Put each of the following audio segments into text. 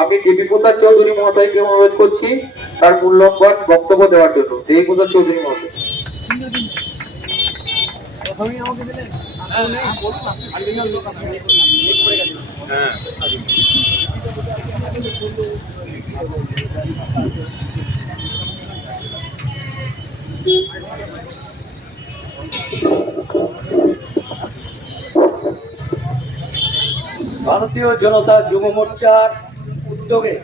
আমি দেবী প্রসাদ চৌধুরী মহোদয়কে অনুরোধ করছি তার মূল্যবান বক্তব্য দেওয়ার জন্য। দেবী প্রসাদ চৌধুরী মহোদয়। ভারতীয় জনতা যুব মোর্চার উদ্যোগে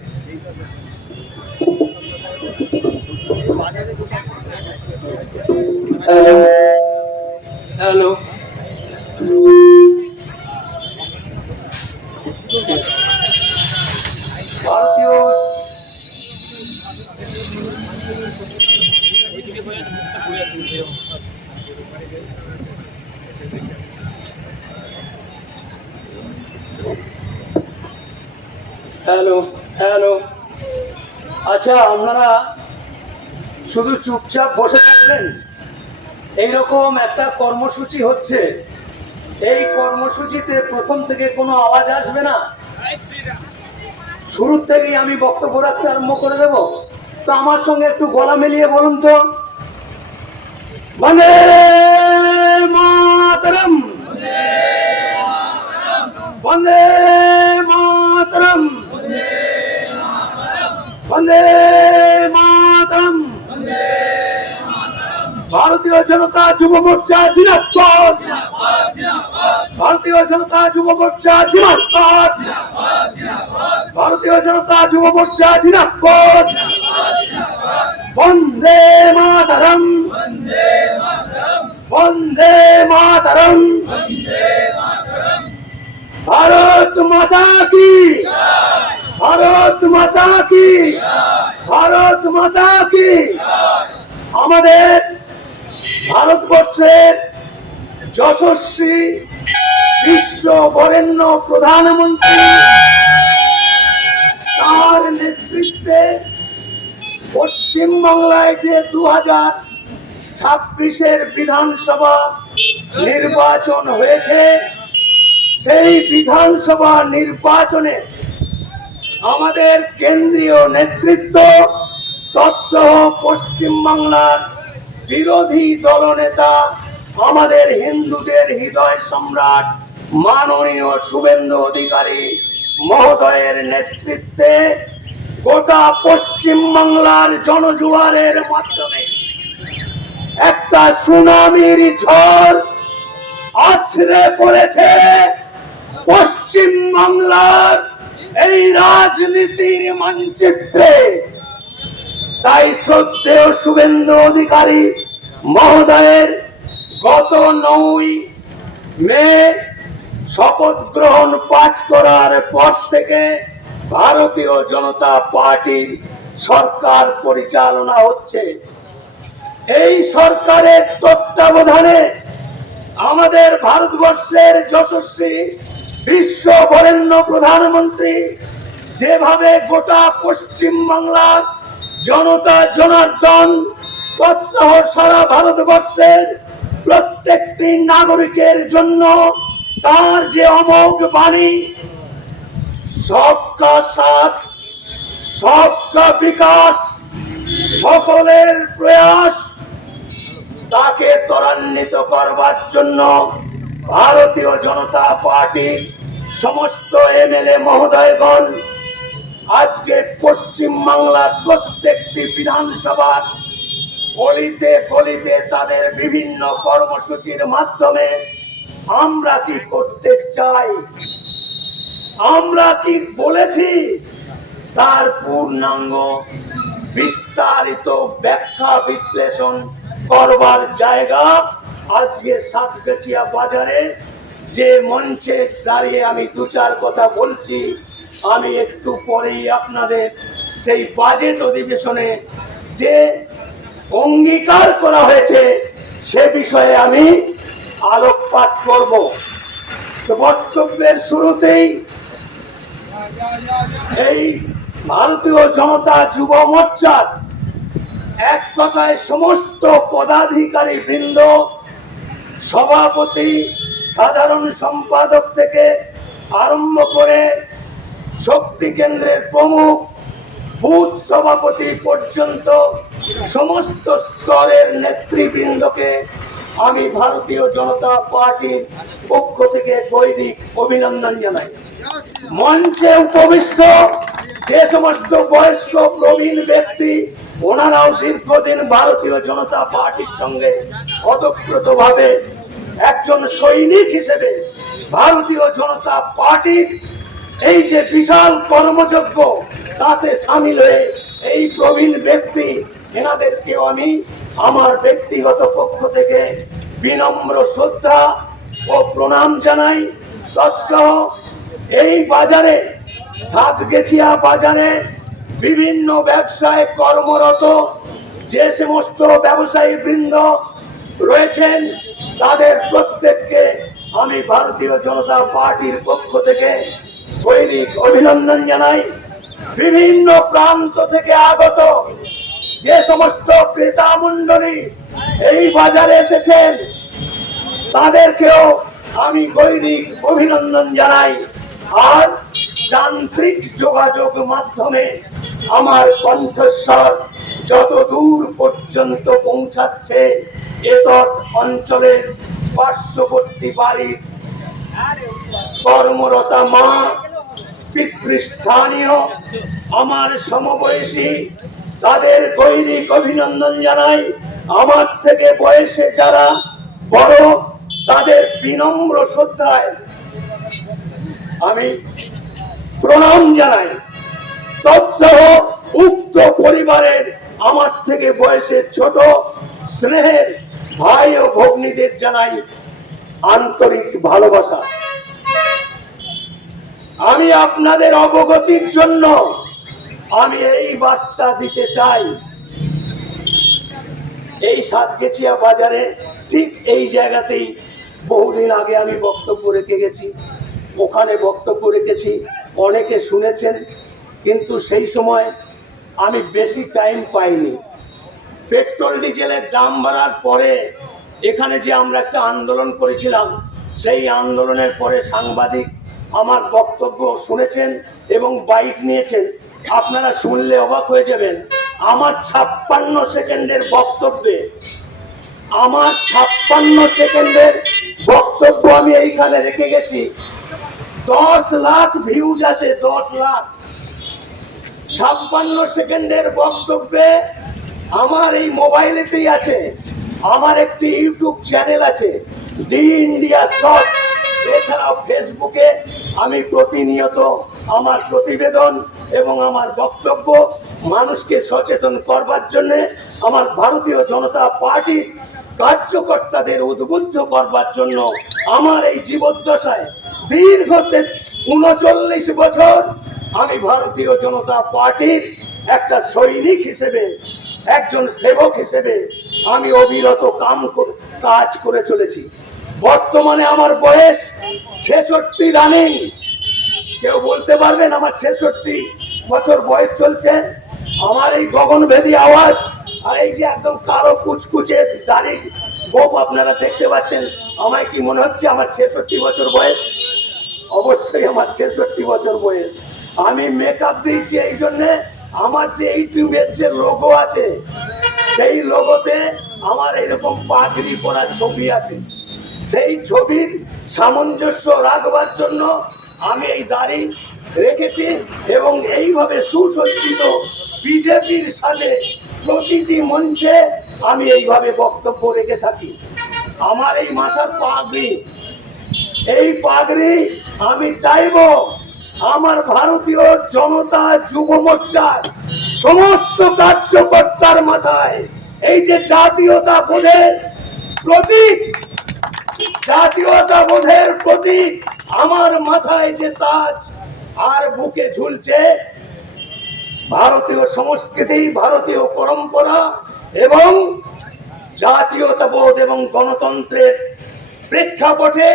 হ্যালো ভারতীয় হ্যালো হ্যালো আচ্ছা, আপনারা শুধু চুপচাপ বসে থাকবেন? এইরকম একটা কর্মসূচি হচ্ছে, এই কর্মসূচিতে প্রথম থেকে কোনো আওয়াজ আসবে না। শুরুর থেকেই আমি বক্তব্য রাখতে আরম্ভ করে দেব। তো আমার সঙ্গে একটু গলা মিলিয়ে বলুন তো, বন্দে মাতরম, বন্দে মাতরম, বন্দে মাতরম। ভারতীয় জনতা যুব মোর্চা জিন্দাবাদ, ভারতীয় জনতা যুব মোর্চা জিন্দাবাদ, ভারতীয় জনতা যুব মোর্চা জিন্দাবাদ। বন্দে মাতরম, বন্দে মাতরম, ভারত মাতা কি, ভারত মাতা কি, ভারত মাতা কি। আমাদের ভারতবর্ষের যশস্বী বিশ্ব বরেণ্য প্রধানমন্ত্রী, তার নেতৃত্বে পশ্চিমবাংলায় যে 2026-এর বিধানসভা নির্বাচন হয়েছে, সেই বিধানসভা নির্বাচনে আমাদের কেন্দ্রীয় নেতৃত্ব তৎসহ পশ্চিমবাংলার বিরোধী দলনেতা, আমাদের হিন্দুদের হৃদয় সম্রাট মাননীয় শুভেন্দু অধিকারী মহোদয়ের নেতৃত্বে গোটা পশ্চিমবাংলার জনজোয়ারের মাধ্যমে একটা সুনামির ঝড় আছড়ে পড়েছে পশ্চিমবাংলার এই রাজনীতির মানচিত্রে। তাই শ্রদ্ধেয় শুভেন্দু অধিকারী মহোদয়ের গত 9 মে শপথ গ্রহণ পাঠ করার পর থেকে ভারতীয় জনতা পার্টির সরকার পরিচালনা হচ্ছে। এই সরকারের তত্ত্বাবধানে আমাদের ভারতবর্ষের যশস্বী বিশ্ব বরেণ্য প্রধানমন্ত্রী যেভাবে গোটা পশ্চিম বাংলার জনতা জনার্দন তৎসহ সারা ভারতবর্ষের প্রত্যেকটি নাগরিকের জন্য তার যে অমোঘ বাণী, সবকা সাথ সবকা বিকাশ, সকলের প্রয়াস, তাকে ত্বরান্বিত করবার জন্য ভারতীয় জনতা পার্টির সমস্ত এমএলএ মহোদয়গণ আজকে পশ্চিম বাংলার প্রত্যেকটি বিধানসভার গলিতে গলিতে তাদের বিভিন্ন কর্মসূচির মাধ্যমে আমরা কি করতে চাই, আমরা কি বলেছি, তার পূর্ণাঙ্গ বিস্তারিত ব্যাখ্যা বিশ্লেষণ করবার জায়গা আজকে সাতগাছিয়া বাজারে যে মঞ্চে দাঁড়িয়ে আমি 2-4 কথা বলছি। আমি একটু পরেই আপনাদের সেই বাজেট অধিবেশনে যে অঙ্গীকার করা হয়েছে সে বিষয়ে আমি আলোকপাত করব। তো বক্তব্যের শুরুতেই এই ভারতীয় জনতা যুব মোর্চার এক কথায় সমস্ত পদাধিকারী বৃন্দ, সভাপতি, সাধারণ সম্পাদক থেকে আরম্ভ করে শক্তি কেন্দ্রের প্রমুখ, বুথ সভাপতি পর্যন্ত সমস্ত স্তরের নেতৃবৃন্দকে আমি ভারতীয় জনতা পার্টির পক্ষ থেকে গৈরিক অভিনন্দন জানাই। মঞ্চে উপবিষ্ট যে সমস্ত বয়স্ক প্রবীণ ব্যক্তি, ওনারাও দীর্ঘদিন ভারতীয় জনতা পার্টির সঙ্গে ওতপ্রোতভাবে একজন সৈনিক হিসেবে ভারতীয় জনতা পার্টির এই যে বিশাল কর্মযজ্ঞ তাতে সামিল হয়ে এই প্রবীণ ব্যক্তি, এনাদেরকেও আমি আমার ব্যক্তিগত পক্ষ থেকে বিনম্র শ্রদ্ধা ও প্রণাম জানাই। তৎসহ এই বাজারে, সাতগেছিয়া বাজারে বিভিন্ন ব্যবসায় কর্মরত যে সমস্ত ব্যবসায়ী বৃন্দ রয়েছেন, তাদের প্রত্যেককে আমি ভারতীয় জনতা পার্টির পক্ষ থেকে গৈরিক অভিনন্দন জানাই। বিভিন্ন প্রান্ত থেকে আগত যে সমস্ত ক্রেতা মণ্ডলী এই বাজারে এসেছেন, তাদেরকেও আমি গৈরিক অভিনন্দন জানাই। আর যান্ত্রিক যোগাযোগ মাধ্যমে আমার কণ্ঠস্বর যত দূর পর্যন্ত পৌঁছাচ্ছে, এতৎ অঞ্চলের পার্শ্ববর্তী বাড়ির কর্মরতা মা, পিতৃস্থানীয় আমার সমবয়সী, তাদের গৈরিক অভিনন্দন জানাই। আমার থেকে বয়সে যারা বড়, তাদের বিনম্র শ্রদ্ধায় আমি প্রণাম জানাই। তৎসহ উক্ত পরিবারের আমার থেকে বয়সে ছোট স্নেহের ভাই ও ভগ্নীদের জানাই আন্তরিক ভালোবাসা। আমি আপনাদের অবগতির জন্য আমি এই বার্তা দিতে চাই, এই সাতগেছিয়া বাজারে ঠিক এই জায়গাতেই বহুদিন আগে আমি বক্তব্য রেখে গেছি। ওখানে বক্তব্য রেখেছি, অনেকে শুনেছেন, কিন্তু সেই সময় আমি বেশি টাইম পাইনি। পেট্রোল ডিজেলের দাম বাড়ার পরে এখানে যে আমরা একটা আন্দোলন করেছিলাম, সেই আন্দোলনের পরে সাংবাদিক আমার বক্তব্য শুনেছেন এবং বাইট নিয়েছেন। আপনারা শুনলে অবাক হয়ে যাবেন, আমার 56 সেকেন্ডের বক্তব্যে, আমার 56 সেকেন্ডের বক্তব্য আমি এইখানে রেখে গেছি। 10 লাখ ভিউজ আছে, 10 লাখ। 56 সেকেন্ডের বক্তব্যে আমার এই মোবাইলেতেই আছে। আমার একটি ইউটিউব চ্যানেল আছে, ডি ইন্ডিয়া শর্টস। এছাড়াও ফেসবুকে আমি প্রতিনিয়ত আমার প্রতিবেদন এবং আমার বক্তব্য মানুষকে সচেতন করবার জন্য, আমার ভারতীয় জনতা পার্টির কার্যকর্তাদের উদ্বুদ্ধ করবার জন্য আমার এই জীবদ্দশায় দীর্ঘ 39 বছর আমি ভারতীয় জনতা পার্টির একটা সৈনিক হিসেবে, একজন সেবক হিসেবে আমি অবিরত কাজ করে চলেছি। বর্তমানে আমার বয়স 66 রানিং। কেউ বলতে পারবেন আমার 66 বছর বয়স চলছে? আমার এই গগনভেদী আওয়াজ আর এই যে একদম কালো কুচকুচে দাড়ি গোপ আপনারা দেখতে পাচ্ছেন, আমায় কি মনে হচ্ছে আমার 66 বছর বয়স? অবশ্যই আমার 66 বছর বয়স। আমি মেকআপ দিয়েছি এই জন্যে, আমার যে ইউটিউবের যে লোগো আছে, সেই লোগোতে আমার এরকম পাগড়ি পরা ছবি আছে। সেই ছবির সামঞ্জস্য রাখবার জন্য আমি এই দাড়ি রেখেছি এবং এইভাবে সুসজ্জিত বিজেপির সাথে প্রতিটি মঞ্চে আমি এইভাবে বক্তব্য রেখে থাকি। আমার এই মাথার পাগড়ি, এই পাগড়ি আমি চাইব আমার ভারতীয় জনতা যুব মোর্চার সমস্ত কার্যকর্তার মাথায় এই যে জাতীয়তা বোধের প্রতীক, জাতীয়তা বোধের প্রতীক আমার মাথায় যে তাজ আর বুকে ঝুলছে, ভারতীয় সংস্কৃতি, ভারতীয় পরম্পরা এবং জাতীয়তাবোধ এবং গণতন্ত্রের প্রেক্ষাপটে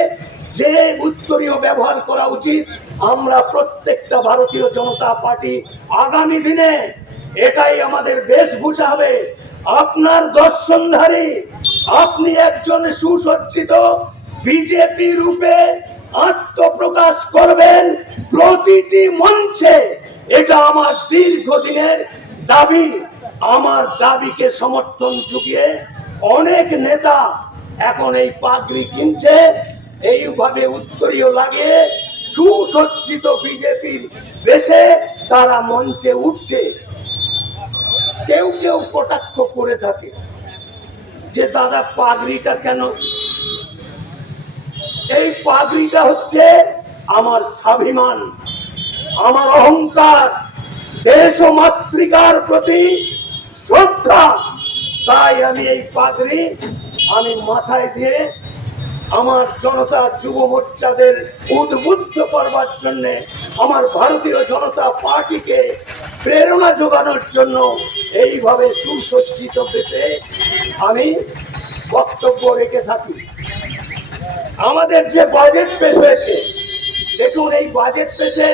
যে উত্তরীয় ব্যবহার করা উচিত, আমরা প্রত্যেকটা ভারতীয় জনতা পার্টি আগামী দিনে এটাই আমাদের বেশভূষা হবে। আপনার দর্শনধারী, আপনি একজন সুসজ্জিত বিজেপি রূপে আত্মপ্রকাশ করবেন প্রতিটি মঞ্চে। এটা আমার দীর্ঘদিনের দাবি। আমার দাবিকে সমর্থন জুগিয়ে অনেক নেতা এখন এই পাগড়ি কিনছে, এইভাবে উত্তরীয় লাগিয়ে সুসজ্জিত বিজেপির বেশে তারা মঞ্চে উঠছে। কেউ কেউ কটাক্ষ করে থাকে যে দাদা পাগড়িটা কেন? এই পাগড়িটা হচ্ছে আমার স্বাভিমান, আমার অহংকার, দেশ ও মাতৃকার প্রতি শ্রদ্ধা। তাই আমি এই পাগড়ি আমি মাথায় দিয়ে আমার জনতা যুব মোর্চাদের উদ্বুদ্ধ করবার জন্য, আমার ভারতীয় জনতা পার্টিকে প্রেরণা যোগানোর জন্য এইভাবে সুসজ্জিত বেশে আমি বক্তব্য রেখে থাকি। আমাদের যে বাজেট পেশ হয়েছে, দেখুন এই বাজেট পেশে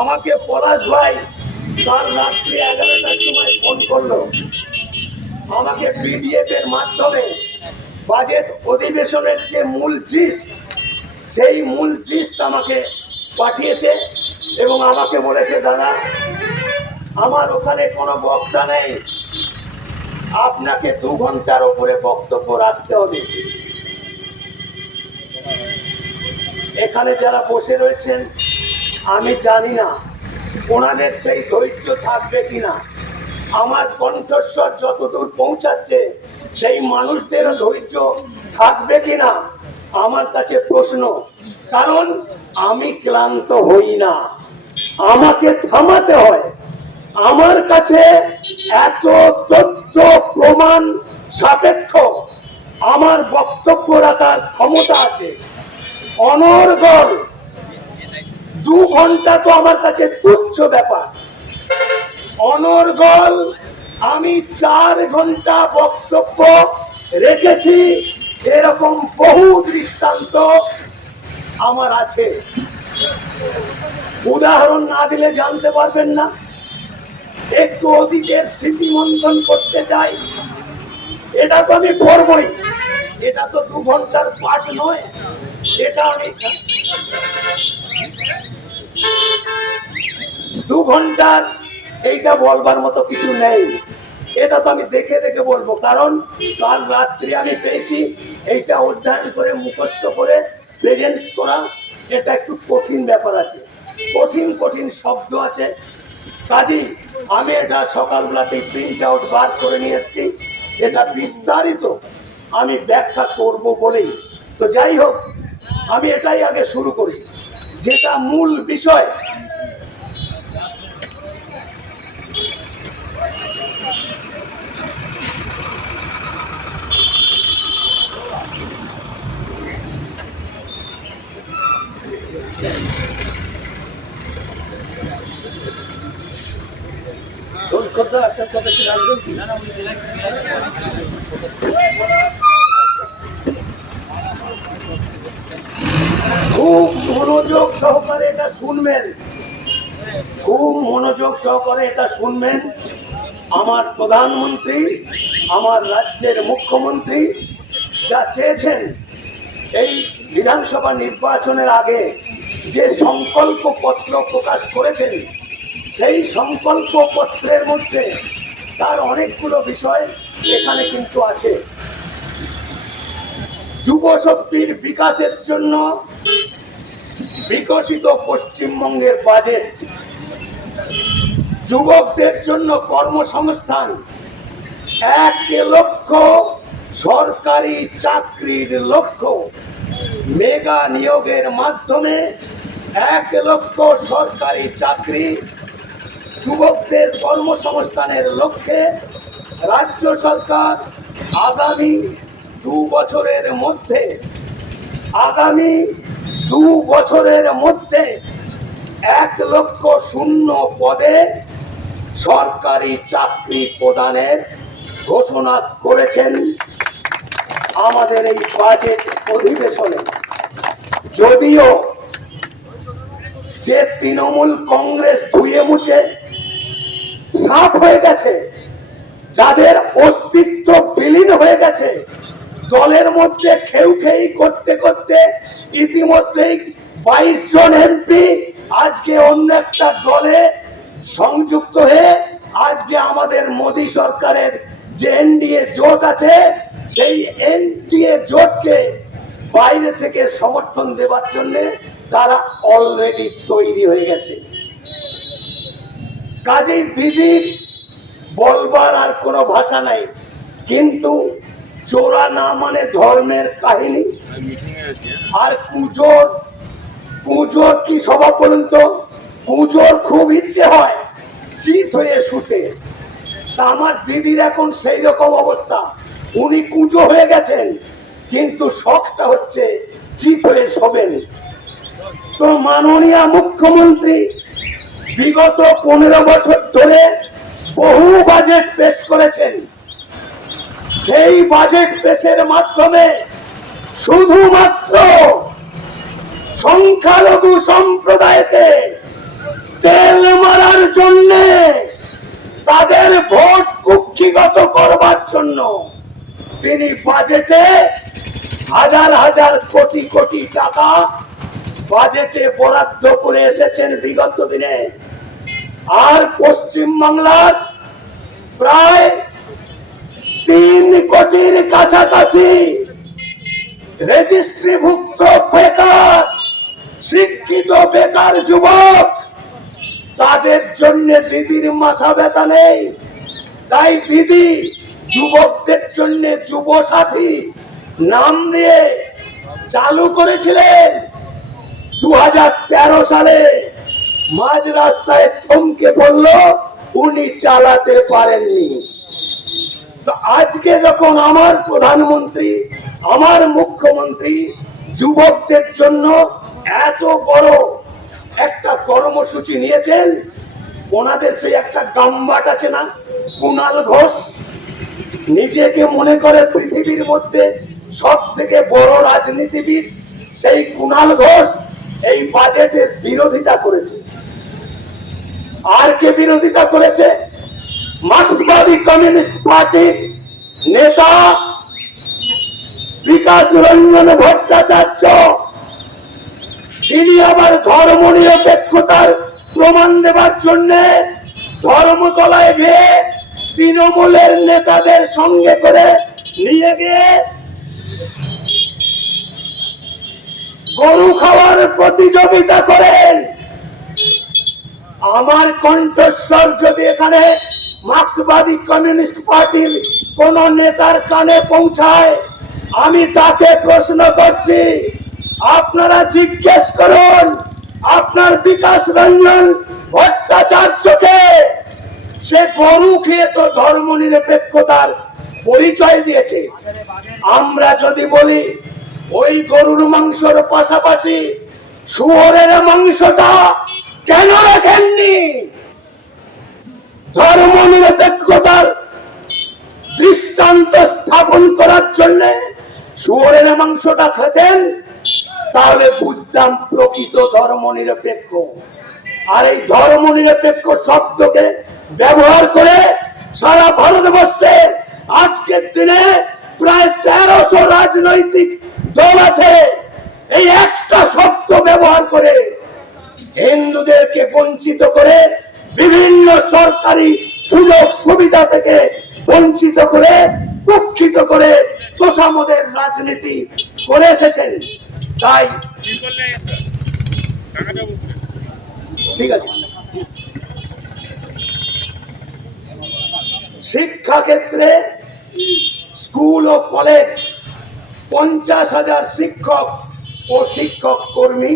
আমাকে পলাশ ভাই কাল রাত্রি 11টার সময় ফোন করলো, আমাকে পিডিএফ এর মাধ্যমে বাজেট অধিবেশনের যে মূল জিস্ট, সেই মূল জিস্ট আমাকে পাঠিয়েছে এবং আমাকে বলেছে দাদা আমার ওখানে কোনো বক্তা নেই, আপনাকে 2 ঘন্টার উপরে বক্তব্য রাখতে হবে। এখানে যারা বসে রয়েছেন আমি জানি না ওনাদের সেই ধৈর্য থাকবে কিনা, আমার কণ্ঠস্বর যতদূর পৌঁছাচ্ছে সেই মানুষদেরও ধৈর্য থাকবে কিনা আমার কাছে প্রশ্ন। কারণ আমি ক্লান্ত হই না, আমাকে থামাতে হয়। আমার কাছে এত তথ্য প্রমাণ সাপেক্ষ আমার বক্তব্য রাখার ক্ষমতা আছে। অনর্গল 2 ঘন্টা তো আমার কাছে তুচ্ছ ব্যাপার। অনর্গল আমি 4 ঘন্টা বক্তব্য রেখেছি, এরকম বহু দৃষ্টান্ত আমার আছে। উদাহরণ না দিলে জানতে পারবেন না। একটু অতীতের স্মৃতি মন্থন করতে চাই, এটা তো আমি করবই, এটা তো 2 ঘন্টার পাঠ নয়। এটা আমি 2 ঘন্টার এইটা বলবার মতো কিছু নেই। এটা তো আমি দেখে দেখে বলবো, কারণ কাল রাত্রি আমি পেয়েছি এইটা অধ্যয়ন করে মুখস্থ করে প্রেজেন্ট করা, এটা একটু কঠিন ব্যাপার আছে, কঠিন কঠিন শব্দ আছে। কাজী আমি এটা সকালবেলাতেই প্রিন্ট আউট বার করে নিয়ে এসেছি, এটা বিস্তারিত আমি ব্যাখ্যা করব বলেই। তো যাই হোক, আমি এটাই আগে শুরু করি, যেটা মূল বিষয়। সৈকতরা আসার কথা ছিল, আসবেন কি? খুব মনোযোগ সহকারে এটা শুনবেন, খুব মনোযোগ সহকারে এটা শুনবেন। আমার প্রধানমন্ত্রী, আমার রাজ্যের মুখ্যমন্ত্রী যা চেয়েছেন, এই বিধানসভা নির্বাচনের আগে যে সংকল্প পত্র প্রকাশ করেছেন, সেই সংকল্প পত্রের মধ্যে তার অনেকগুলো বিষয় এখানে কিন্তু আছে। যুব শক্তির বিকাশের জন্য বিকশিত পশ্চিমবঙ্গের বাজেট, যুবকদের জন্য কর্মসংস্থান, 1 লক্ষ সরকারি চাকরির লক্ষ্য, মেগা নিয়োগের মাধ্যমে 1 লক্ষ সরকারি চাকরি যুবকদের কর্মসংস্থানের লক্ষ্যে রাজ্য সরকার আগামী 2 বছরের মধ্যে 1 লক্ষ শূন্য পদে সরকারি চাকরি প্রদানের ঘোষণা করেছেন আমাদের এই বাজেট অধিবেশনে। যদিও যে তৃণমূল কংগ্রেস ধুয়ে মুছে সাফ হয়ে গেছে, যাদের অস্তিত্ব বিলীন হয়ে গেছে, দলের মধ্যে খেই করতে করতে ইতিমধ্যেই 22 জন এমপি আজকে অন্য একটা দলে সংযুক্ত হয়ে আজকে আমাদের মোদী সরকারের যে এনডিএ জোট আছে সেই এনডিএ জোটকে বাইরে থেকে সমর্থন দেওয়ার জন্য তারা অলরেডি তৈরি হয়ে গেছে। কাজেই দিদি বলবার আর কোনো ভাষা নাই, কিন্তু চোরা না মানে ধর্মের কাহিনী। আর পুজোর কি স্বভাব বলুন তো? পুজোর খুব ইচ্ছে হয় চিত হয়ে শুতে, তা আমার দিদির এখন সেই রকম অবস্থা। উনি কুঁজো হয়ে গেছেন, কিন্তু শখটা হচ্ছে চিত হয়ে শোবেন। তো মাননীয় মুখ্যমন্ত্রী বিগত 15 বছর ধরে বহু বাজেট পেশ করেছেন। সেই বাজেট পেশের মাধ্যমে শুধুমাত্র সংখ্যালঘু সম্প্রদায়কে তেল মারার জন্য, তাদের ভোট কুক্ষিগত করবার জন্য তিনি বাজেটে হাজার হাজার কোটি কোটি টাকা বাজেটে বরাদ্দ করে এসেছেন বিগত দিনে। আর পশ্চিম বাংলার প্রায় 3 কোটির কাছাকাছি রেজিস্ট্রিভুক্ত বেকার, শিক্ষিত বেকার যুবক, তাদের জন্য দিদির মাথা ব্যথা নেই। তাই দিদি যুবকদের জন্য যুব সাথী নাম দিয়ে চালু করেছিলেন। 2013 সালে মাঝ রাস্তায় থমকে বলল উনি চালাতে পারেননি। তো আজকে যখন আমার প্রধানমন্ত্রী, আমার মুখ্যমন্ত্রী যুবকদের জন্য এত বড় একটা কর্মসূচি নিয়েছেন, ওনাদের সেই একটা গাম্বাট আছে না, কুণাল ঘোষ, নিজেকে মনে করে পৃথিবীর মধ্যে সব থেকে বড় রাজনীতিবিদ, সেই কুণাল ঘোষ এই বাজেটের বিরোধিতা করেছে। আর কে বিরোধিতা করেছে? মার্ক্সবাদী কমিউনিস্ট পার্টির নেতা বিকাশ রঞ্জন ভট্টাচার্য, তিনি আবার ধর্ম নিরপেক্ষতার প্রমাণ দেবার জন্য ধর্মতলায় গিয়ে তৃণমূলের নেতাদের সঙ্গে করে নিয়ে গিয়ে গরু খাওয়ার প্রতিযোগিতা করেন। আমার কণ্ঠস্বর যদি এখানে মার্ক্সবাদী কমিউনিস্ট পার্টির কোন নেতার কানে পৌঁছায়, আমি তাকে প্রশ্ন করছি, আপনারা জিজ্ঞেস করুন আপনার বিকাশ রঞ্জন ভট্টাচার্যকে। সে গরু খেয়ে তো ধর্ম নিরপেক্ষতার পরিচয় দিয়েছে। আমরা যদি বলি ওই গরুর মাংসের পাশাপাশি শুয়োরের মাংসটা কেন রাখেননি? ধর্ম নিরপেক্ষতার দৃষ্টান্ত স্থাপন করার জন্য শুয়োরের মাংসটা খেতেন, তাহলে বুঝতাম প্রকৃত ধর্ম নিরপেক্ষ। আর এই ধর্ম নিরপেক্ষ শব্দকে ব্যবহার করে সারা ভারতবর্ষে আজকের দিনে প্রায় 1300 রাজনৈতিক দল আছে। এই একটা শব্দ ব্যবহার করে হিন্দুদেরকে বঞ্চিত করে, বিভিন্ন সরকারি সুযোগ সুবিধা থেকে বঞ্চিত করে, কুক্ষিত করে তোষামোদের রাজনীতি করে এসেছেন। তাই ঠিক আছে, শিক্ষা ক্ষেত্রে স্কুল ও কলেজ 50,000 শিক্ষক ও শিক্ষক কর্মী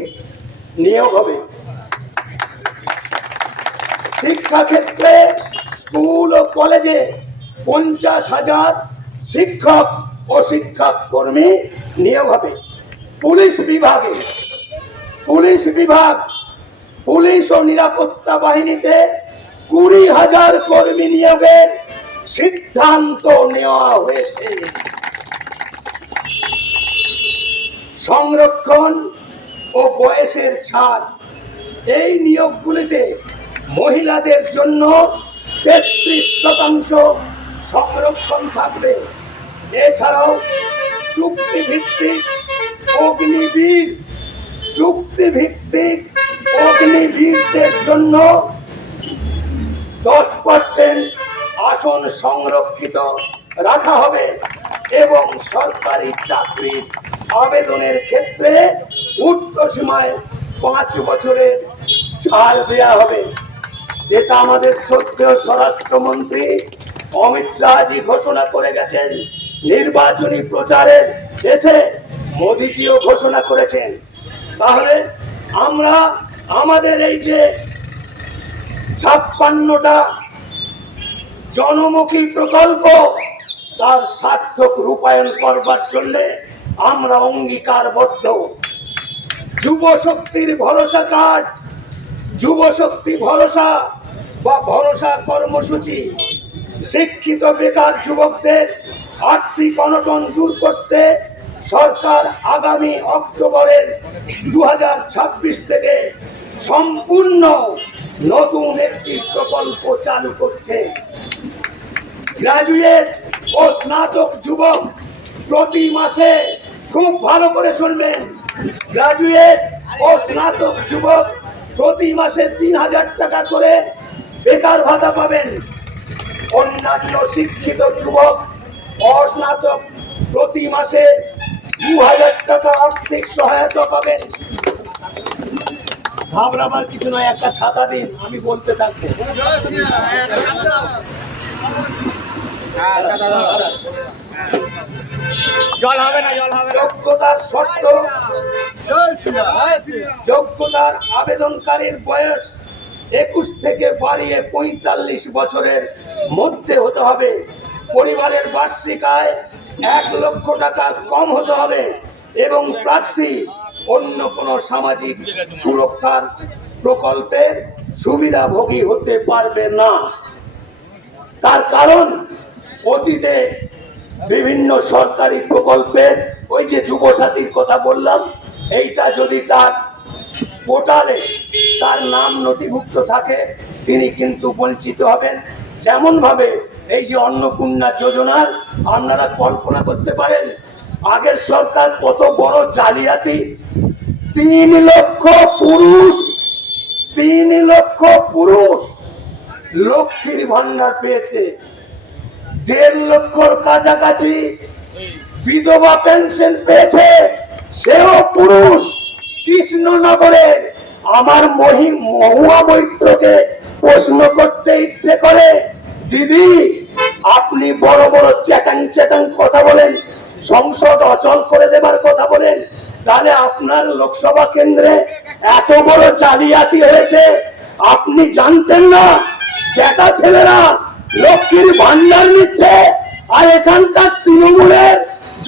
নিয়োগ হবে। শিক্ষা ক্ষেত্রে স্কুল ও কলেজে 50,000 শিক্ষক ও শিক্ষক কর্মী নিয়োগ হবে। পুলিশ বিভাগ, পুলিশ ও নিরাপত্তা বাহিনীতে 20,000 কর্মী নিয়োগের সিদ্ধান্ত নেওয়া হয়েছে। সংরক্ষণ ও বয়সের ছাড়, এই নিয়োগগুলিতে মহিলাদের জন্য 33% সংরক্ষণ থাকবে। এছাড়াও চুক্তিভিত্তিক অগ্নিবীর, চুক্তিভিত্তিক অগ্নিবীরদের জন্য 10% আসন সংরক্ষিত রাখা হবে এবং সরকারি চাকরির আবেদনের ক্ষেত্রে ঊর্ধ্বসীমায় 5 বছরের ছাড় দেওয়া হবে, যেটা আমাদের শ্রদ্ধেয় স্বরাষ্ট্রমন্ত্রী অমিত শাহজি ঘোষণা করে গেছেন। নির্বাচনী প্রচারে এসে মোদিজিও ঘোষণা করেছেন। তাহলে আমরা আমাদের এই যে 56টা জনমুখী প্রকল্প তার সার্থক রূপায়ণ করবার জন্য আমরা অঙ্গীকারবদ্ধ। যুব শক্তির ভরসা কার্ড, যুব শক্তি ভরসা বা ভরসা কর্মসূচি শিক্ষিত বেকার যুবকদের আর্থিক অনটন দূর করতে সরকার আগামী অক্টোবরের 2026 থেকে সম্পূর্ণ নতুন একটি প্রকল্প চালু করছে। গ্রাজুয়েট ও স্নাতক যুবক প্রতি মাসে, খুব ভালো করে শুনবেন, গ্রাজুয়েট ও স্নাতক যুবক প্রতি মাসে 3000 টাকা করে বেকার ভাতা পাবেন। অন্যান্য শিক্ষিত যুবক অস্নাতক প্রতি মাসে 2000 টাকা আর্থিক সহায়তা পাবেন। ঘাবড়াবার কিছু নয়, একটা ছাতা দিন, আমি বলতে থাকবো। জল হবে না, জল হবে না। যোগ্যতার শর্ত, যোগ্যতার আবেদনকারীর বয়স 21 থেকে বাড়িয়ে 45 বছরের মধ্যে হতে হবে। পরিবারের বার্ষিক আয় 1 লক্ষ টাকার কম হতে হবে এবং প্রার্থী অন্য কোনো সামাজিক সুরক্ষার প্রকল্পের সুবিধাভোগী হতে পারবে না। তার কারণ অতীতে বিভিন্ন সরকারি প্রকল্পের ওই যে যুবসাথীর কথা বললাম, এইটা যদি তার পোর্টালে তার নাম নথিভুক্ত থাকে তিনি কিন্তু বঞ্চিত হবেন। যেমন ভাবে এই যে অন্নপূর্ণা যোজনার আপনারা কল্পনা করতে পারেন আগের সরকার কত বড় জালিয়াতি। 3 লক্ষ পুরুষ লক্ষ্মীর ভান্ডার পেয়েছে, 1.5 লক্ষর কাছাকাছি বিধবা পেনশন পেয়েছে, সেও পুরুষ। কৃষ্ণনগরে আমার মহুয়া মৈত্রকে প্রশ্ন করতে ইচ্ছে করে, দিদি আপনি বড় বড় চ্যাটাং কথা বলেন, সংসদ অচল করে দেবার কথা বলেন, তাহলে আপনার লোকসভা কেন্দ্রে এত বড় জালিয়াতি হয়েছে আপনি জানতেন না? বেটা ছেলেরা লক্ষ্মীর ভান্ডার নিচ্ছে, আর এখানকার তৃণমূলের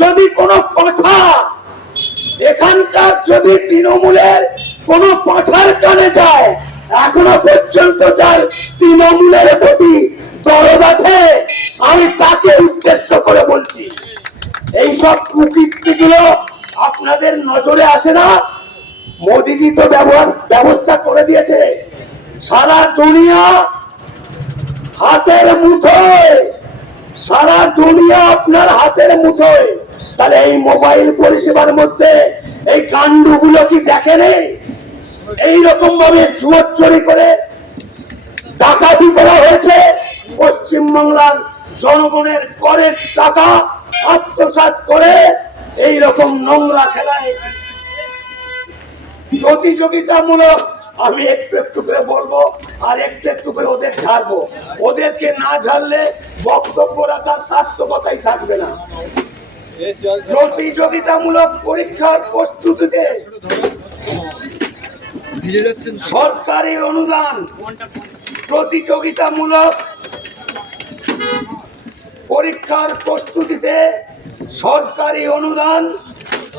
যদি কোনো কথা, এখানকার যদি তৃণমূলের কোনো পাঠার কানে যায়, এখনো পর্যন্ত যার তৃণমূলের প্রতি দরদ আছে আমি তাকে উদ্দেশ্য করে বলছি। এইসব কুকীর্তিগুলো আপনাদের নজরে আসে না? মোদিজি তো ব্যবস্থা করে দিয়েছে, সারা দুনিয়া হাতের মুঠোয়, সারা দুনিয়া আপনার হাতের মুঠোয়। তাহলে এই মোবাইল পরিষেবার মধ্যে এই কাণ্ডগুলো কি দেখেনি? এইরকম ভাবে জুয়ার চুরি করে ডাকাতি করা হয়েছে, পশ্চিমবাংলার জনগণের করের টাকা আত্মসাৎ করে এই রকম নোংরা খেলায় প্রতিযোগিতামূলক। আমি একটু করে বলবো আর একটু করে ওদের ঝাড়বো। ওদেরকে না ঝাড়লে বক্তব্য রাখার সার্থকতাই থাকবে না। প্রতিযোগিতামূলক পরীক্ষার প্রস্তুতিতে সরকারি অনুদান, প্রতিযোগিতামূলক পরীক্ষার প্রস্তুতিতে সরকারি অনুদান,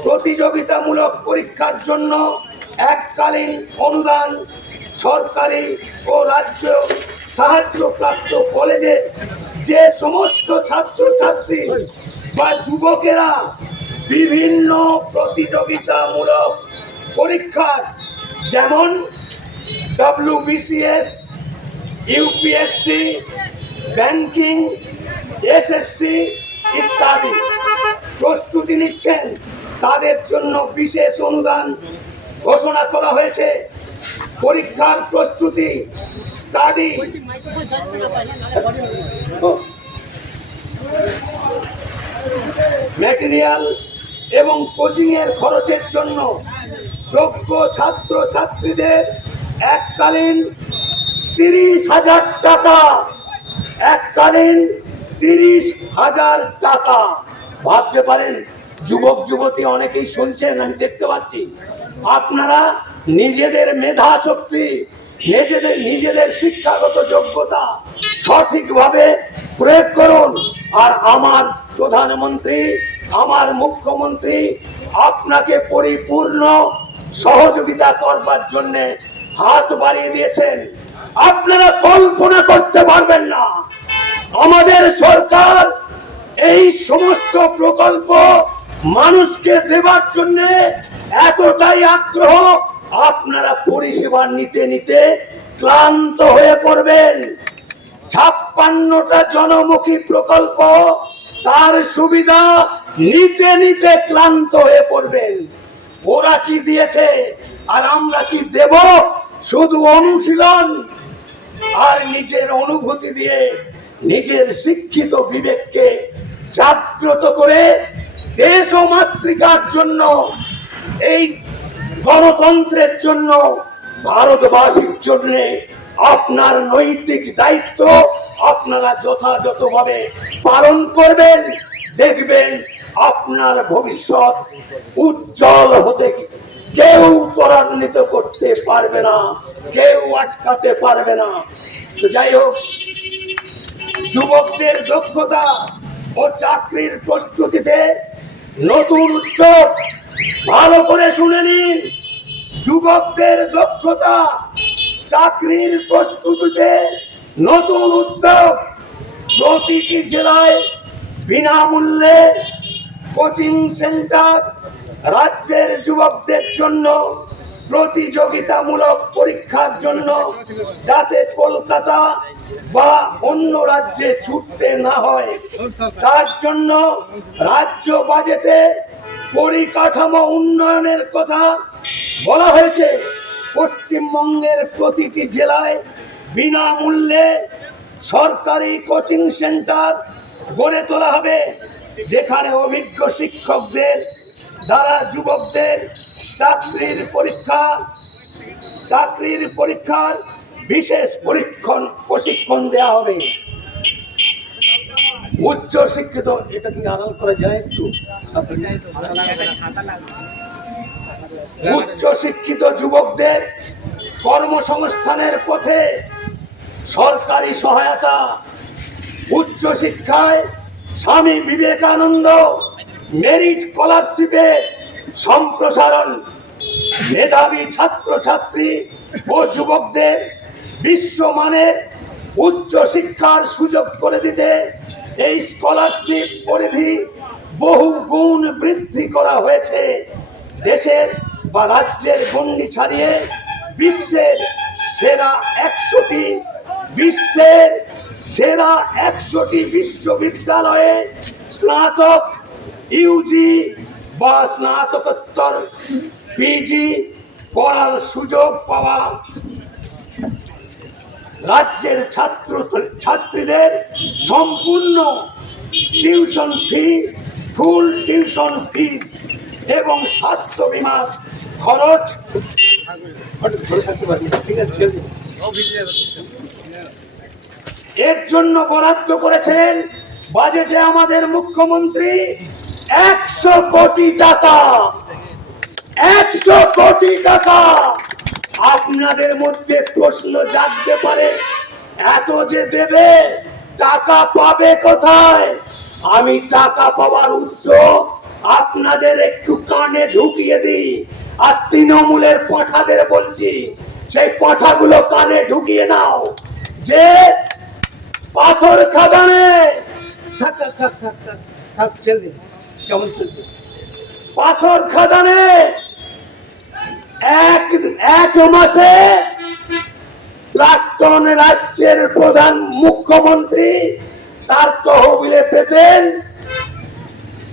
প্রতিযোগিতামূলক পরীক্ষার জন্য এককালীন অনুদান, সরকারি ও রাজ্য সাহায্যপ্রাপ্ত কলেজে যে সমস্ত ছাত্রছাত্রী বা যুবকেরা বিভিন্ন প্রতিযোগিতামূলক পরীক্ষার, যেমন WBCS, UPSC, ব্যাংকিং, SSC ইত্যাদি প্রস্তুতি নিচ্ছেন তাদের জন্য বিশেষ অনুদান ঘোষণা করা হয়েছে। পরীক্ষার প্রস্তুতি, স্টাডি ম্যাটেরিয়াল এবং কোচিং এর খরচের জন্য যোগ্য ছাত্র ছাত্রীদের এককালীন 30,000 টাকা, এককালীন 30,000 টাকা। ভাবতে পারেন, যুবক যুবতী অনেকেই শুনছেন, আমি দেখতে পাচ্ছি। আপনারা নিজেদের মেধা শক্তি, নিজেদের শিক্ষাগত যোগ্যতা সঠিকভাবে প্রয়োগ করুন। আর আমার প্রধানমন্ত্রী, আমার মুখ্যমন্ত্রী আপনাকে পরিপূর্ণ সহযোগিতা করবার জন্য হাত বাড়িয়ে দিয়েছেন। আপনারা কল্পনা করতে পারবেন না, আমাদের সরকার এই সমস্ত প্রকল্প মানুষকে দেবার জন্য এতটাই আগ্রহ, আপনারা পরিষেবা নিতে নিতে ক্লান্ত হয়ে পড়বেন। 56টা জনমুখী প্রকল্প, তার সুবিধা নিতে নিতে ক্লান্ত হয়ে পড়বেন। ওরা কি দিয়েছে আর আমরা কি দেব? শুধু অনুশীলন আর নিজের অনুভূতি দিয়ে নিজের শিক্ষিত বিবেককে জাগ্রত করে দেশ ও মাতৃকার জন্য, এই গণতন্ত্রের জন্য, ভারতবাসীর জন্য আপনার নৈতিক দায়িত্ব আপনারা যথাযথভাবে পালন করবেন। দেখবেন আপনার ভবিষ্যৎ উজ্জ্বল হতে কেউ ত্বরান্বিত করতে পারবে না, কেউ আটকাতে পারবে না। তো যাই হোক, যুবকদের দক্ষতা ও চাকরির প্রস্তুতিতে নতুন উদ্যোগ, ভালো করে শুনে নিন। যুবকদের দক্ষতা, চাকরির প্রস্তুতিতে নতুন উদ্যোগ। প্রতিটি জেলায় বিনামূল্যে কোচিং সেন্টার, রাজ্যের যুবকদের জন্য প্রতিযোগিতামূলক পরীক্ষার জন্য, যাতে কলকাতা বা অন্য রাজ্যে ছুটতে না হয়, তার জন্য রাজ্য বাজেটে পরিকাঠামো উন্নয়নের কথা বলা হয়েছে। পশ্চিমবঙ্গের প্রতিটি জেলায় বিনামূল্যে সরকারি কোচিং সেন্টার গড়ে তোলা হবে, যেখানে অভিজ্ঞ শিক্ষকদের দ্বারা যুবকদের চাকরির পরীক্ষার বিশেষ প্রশিক্ষণ দেওয়া হবে। উচ্চ শিক্ষিত, এটা কি আড়াল করা যায় একটু? উচ্চ শিক্ষিত যুবকদের কর্মসংস্থানের পথে সরকারি সহায়তা, উচ্চ শিক্ষায় স্বামী বিবেকানন্দ মেরিট স্কলারশিপের সম্প্রসারণ, মেধাবী ছাত্রছাত্রী ও যুবকদের বিশ্বমানের উচ্চ শিক্ষার সুযোগ করে দিতে এই স্কলারশিপ পরিধি বহু গুণ বৃদ্ধি করা হয়েছে। দেশের বা রাজ্যের গণ্ডি ছাড়িয়ে বিশ্বের সেরা 100টি বিশ্ববিদ্যালয়ে স্নাতক, ইউজি বা স্নাতকোত্তর, পিজি পড়ার সুযোগ পাওয়া, রাজ্যের ছাত্রীদের সম্পূর্ণ টিউশন ফি, ফুল টিউশন ফিস এবং স্বাস্থ্য বীমার খরচ এর জন্য বরাদ্দ করেছেন বাজেটে আমাদের মুখ্যমন্ত্রী 100 কোটি টাকা। 100 কোটি টাকা। আপনাদের মধ্যে প্রশ্ন জাগতে পারে, এত যে দেবে, টাকা পাবে কোথায়? আমি টাকা পাওয়ার উৎস আপনাদের একটু কানে ঢুকিয়ে দিই। আর তৃণমূলের পাঠাদের বলছি, সেই পাঠাগুলো কানে ঢুকিয়ে নাও যে পাথর খাদানে পাথর খাদানে এক মাসে প্রাক্তন রাজ্যের প্রধান মুখ্যমন্ত্রী তার তহবিলে পেতেন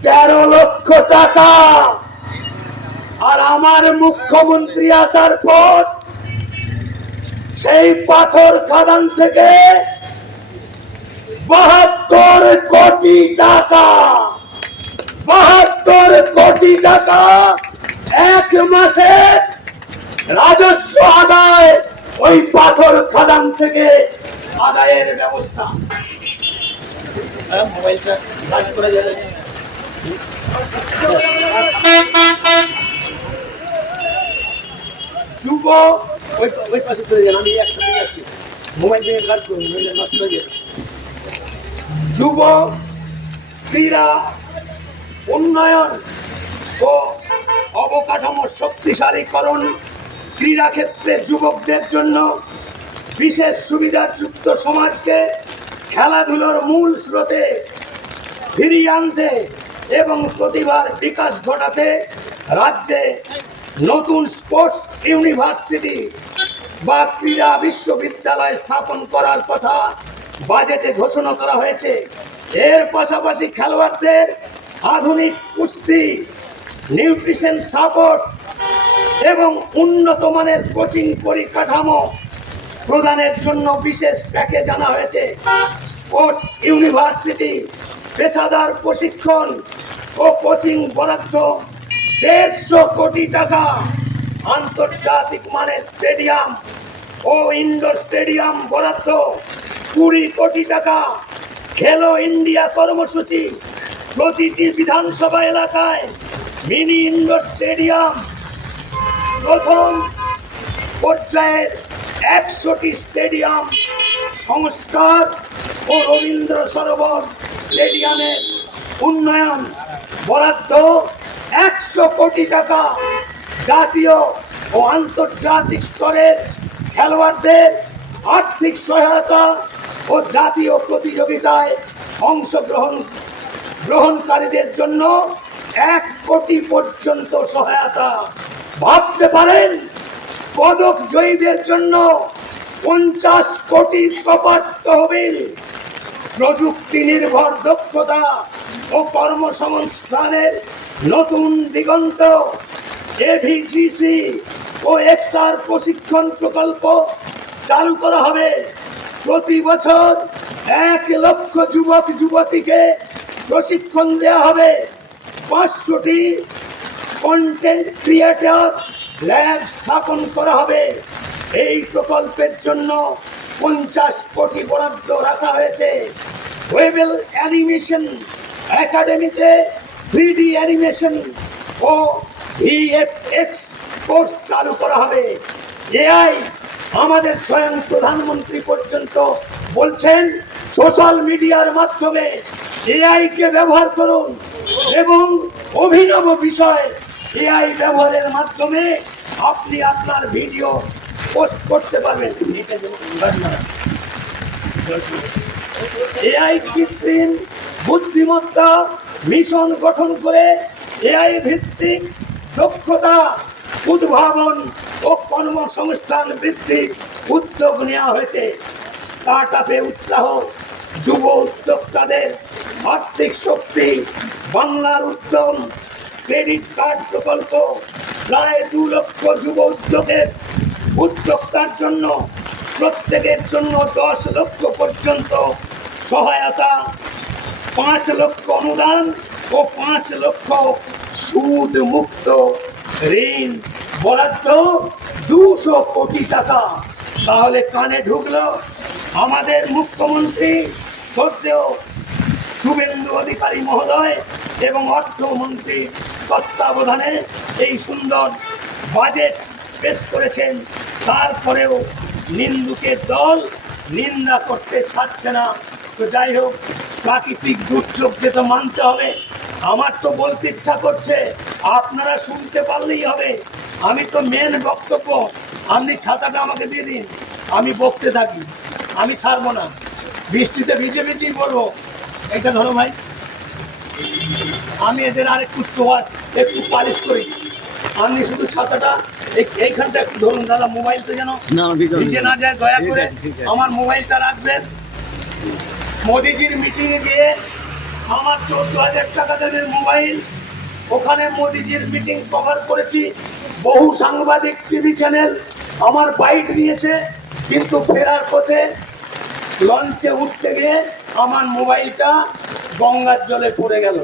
13 লক্ষ টাকা। আর আমার মুখ্যমন্ত্রী আসার পর সেই পাথর খাদান থেকে 72 কোটি টাকা, 72 কোটি টাকা এক মাসে রাজস্ব আদায় ওই পাথর খাদান থেকে আদায়ের ব্যবস্থা। মোবাইলটা কাজ করে যাবে। যুব ওই পাশে চলে যান, আমি একটা দিকে আছি, মোবাইল থেকে কাজ করুন, নইলে নষ্ট হয়ে যাবে। যুব ক্রীড়া উন্নয়ন ও অবকাঠামো শক্তিশালীকরণ, ক্রীড়া ক্ষেত্রে যুবকদের জন্য বিশেষ সুবিধাযুক্ত সমাজকে খেলাধুলোর মূল স্রোতে ফিরিয়ে আনতে এবং প্রতিভার বিকাশ ঘটাতে রাজ্যে নতুন স্পোর্টস ইউনিভার্সিটি বা ক্রীড়া বিশ্ববিদ্যালয় স্থাপন করার কথা বাজেটে ঘোষণা করা হয়েছে। এর পাশাপাশি খেলোয়াড়দের আধুনিক পুষ্টি, নিউট্রিশন সাপোর্ট এবং উন্নত মানের কোচিং পরিকাঠামো প্রদানের জন্য বিশেষ প্যাকেজ আনা হয়েছে। স্পোর্টস ইউনিভার্সিটি, পেশাদার প্রশিক্ষণ ও কোচিং বরাদ্দ 150 কোটি টাকা, আন্তর্জাতিক মানের স্টেডিয়াম ও ইনডোর স্টেডিয়াম বরাদ্দ 20 কোটি টাকা, খেলো ইন্ডিয়া কর্মসূচি, প্রতিটি বিধানসভা এলাকায় মিনি ইনডোর স্টেডিয়াম, প্রথম পর্যায়ের 100টি স্টেডিয়াম সংস্কার ও রবীন্দ্র সরোবর স্টেডিয়ামের উন্নয়ন বরাদ্দ 100 কোটি টাকা, জাতীয় ও আন্তর্জাতিক স্তরের খেলোয়াড়দের আর্থিক সহায়তা ও জাতীয় প্রতিযোগিতায় গ্রহণকারীদের জন্য 1 কোটি পর্যন্ত সহায়তা। ভাবতে পারেন, পদক জয়ীদের জন্য 50 কোটি প্রপাস তহবিল, প্রযুক্তি নির্ভর দক্ষতা ও কর্মসংস্থানের নতুন দিগন্ত, এভিজিসি ও এক্সআর প্রশিক্ষণ প্রকল্প চালু করা হবে। প্রতি বছর 1 লক্ষ যুবক যুবতীকে প্রশিক্ষণ দেওয়া হবে। 500টি কন্টেন্ট ক্রিয়েটর ল্যাব স্থাপন করা হবে। এই প্রকল্পের জন্য 50 কোটি বরাদ্দ রাখা হয়েছে। ওয়েবেল অ্যানিমেশন একাডেমিতে 3D অ্যানিমেশন ও ভিএফএক্স কোর্স চালু করা হবে। এআই, আমাদের স্বয়ং প্রধানমন্ত্রী পর্যন্ত বলছেন সোশ্যাল মিডিয়ার মাধ্যমে এআই কে ব্যবহার করুন এবং অভিনব বিষয় এআই ব্যবহারের মাধ্যমে আপনি আপনার ভিডিও পোস্ট করতে পারবেন। এআই কৃত্রিম বুদ্ধিমত্তা মিশন গঠন করে এআই ভিত্তিক দক্ষতা উদ্ভাবন ও কর্মসংস্থান বৃদ্ধির উদ্যোগ নেওয়া হয়েছে। স্টার্টআপে উৎসাহ, যুব উদ্যোক্তাদের আর্থিক শক্তি, বাংলার উদ্যম, ক্রেডিট কার্ড প্রকল্প, প্রায় 2 লক্ষ যুব উদ্যোক্তার জন্য প্রত্যেকের জন্য 10 লক্ষ পর্যন্ত সহায়তা, 5 লক্ষ অনুদান ও 5 লক্ষ সুদ মুক্ত ঋণ বরাদ্দ 200 কোটি টাকা। তাহলে কানে ঢুকলো, আমাদের মুখ্যমন্ত্রী শ্রদ্ধেয় শুভেন্দু অধিকারী মহোদয় এবং অর্থমন্ত্রী তত্ত্বাবধানে এই সুন্দর বাজেট পেশ করেছেন। তারপরেও নিন্দুকের দল নিন্দা করতে ছাড়ছে না। তো যাই হোক, প্রাকৃতিক দুর্যোগকে তো মানতে হবে। আমার তো বলতে ইচ্ছা করছে, আপনারা শুনতে পারলেই হবে। আমি তো মেন বক্তব্য, আপনি ছাতাটা আমাকে দিয়ে দিন, আমি বকতে থাকি, আমি ছাড়বো না। বৃষ্টিতে ভিজে ভিজেই বলবো। এটা ধরো ভাই, আমি এদের আর একটু পালিশ করি। আপনি শুধু ছাতাটা এইখানটা একটু ধরুন দাদা, মোবাইলটা যেন ভিজে না যায়, দয়া করে আমার মোবাইলটা রাখবেন। মোদিজির মিটিংয়ে গিয়ে আমার 14,000 টাকা দামের মোবাইল, ওখানে মোদিজির মিটিং কভার করেছি, বহু সাংবাদিক টিভি চ্যানেল আমার বাইট নিয়েছে, কিন্তু ফেরার পথে লঞ্চে উঠতে গিয়ে আমার মোবাইলটা গঙ্গার জলে পড়ে গেল।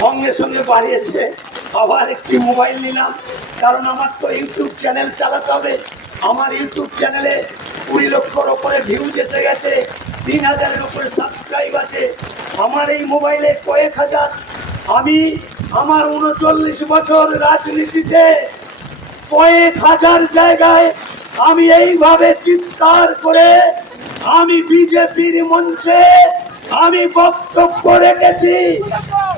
সঙ্গে সঙ্গে বাড়ি এসে আবার একটি মোবাইল নিলাম, কারণ আমার তো ইউটিউব চ্যানেল চালাতে হবে। আমার ইউটিউব চ্যানেলে 20 লক্ষর ওপরে ভিউজ এসে গেছে, 3,000-এর উপরে সাবস্ক্রাইব আছে। আমার এই মোবাইলে কয়েক হাজার। আমি আমার 39 বছর রাজনীতিতে কয়েক হাজার জায়গায় আমি এইভাবে চিৎকার করে আমি বিজেপির মঞ্চে আমি বক্তব্য রেখেছি।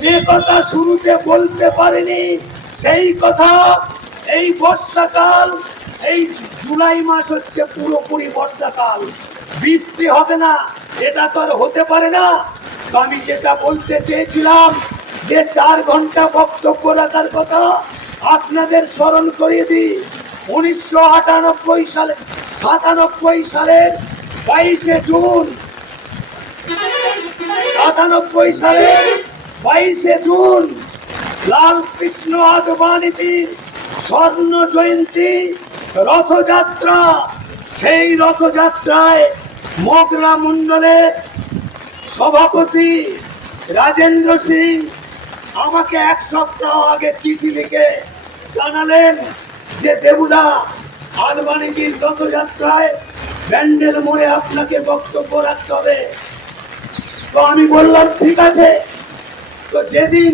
যে কথা শুরুতে বলতে পারিনি সেই কথা এই বর্ষাকাল, এই জুলাই মাস হচ্ছে পুরোপুরি বর্ষাকাল, বৃষ্টি হবে না এটা তো আর হতে পারে না। তো আমি যেটা বলতে চেয়েছিলাম যে 4 ঘন্টা বক্তব্য রাখার কথা, আপনাদের স্মরণ করিয়ে দিই। 1998 সালে 97 সালের 22শে জুন, 97 সালের 22শে জুন লাল কৃষ্ণ আদবানীজির স্বর্ণ জয়ন্তী রথযাত্রা। সেই রথযাত্রায় মগরা মণ্ডলের সভাপতি রাজেন্দ্র সিং আমাকে 1 সপ্তাহ আগে চিঠি লিখে জানালেন যে দেবুদা, আদবানীজির রথযাত্রায় ব্যান্ডেল মোড়ে আপনাকে বক্তব্য রাখতে হবে। তো আমি বললাম ঠিক আছে। তো যেদিন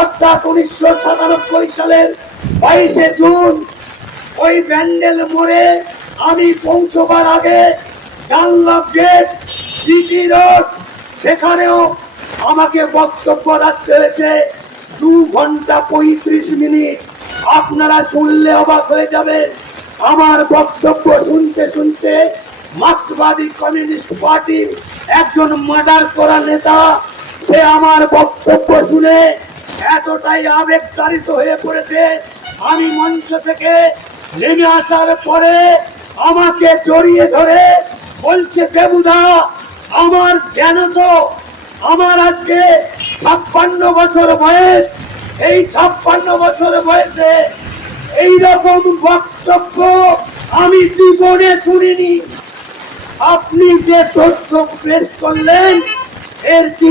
অর্থাৎ 1997 সালের 22শে জুন ওই ব্যান্ডেল মোড়ে আমি পৌঁছবার আগে ডানলপ গেট, সিটি রোড, সেখানেও আমাকে বক্তব্য রাখতে হয়েছে 2 ঘন্টা 35 মিনিট। আপনারা শুনলে অবাক হয়ে যাবেন। আমার বক্তব্য শুনতে শুনতে মার্ক্সবাদী কমিউনিস্ট পার্টির একজন মার্ডার করা নেতা, সে আমার বক্তব্য শুনে এতটাই আবেগতাড়িত হয়ে পড়েছে, আমি মঞ্চ থেকে নেমে আসার পরে আমাকে জড়িয়ে ধরে বলছে, দেবুদা আমার জ্ঞান তো, আমার আজকে 56 বছর বয়স, এই 56 বছর বয়সে এইরকম বক্তব্য আমি জীবনে শুনিনি। আপনি যে তথ্য পেশ করলেন এর কি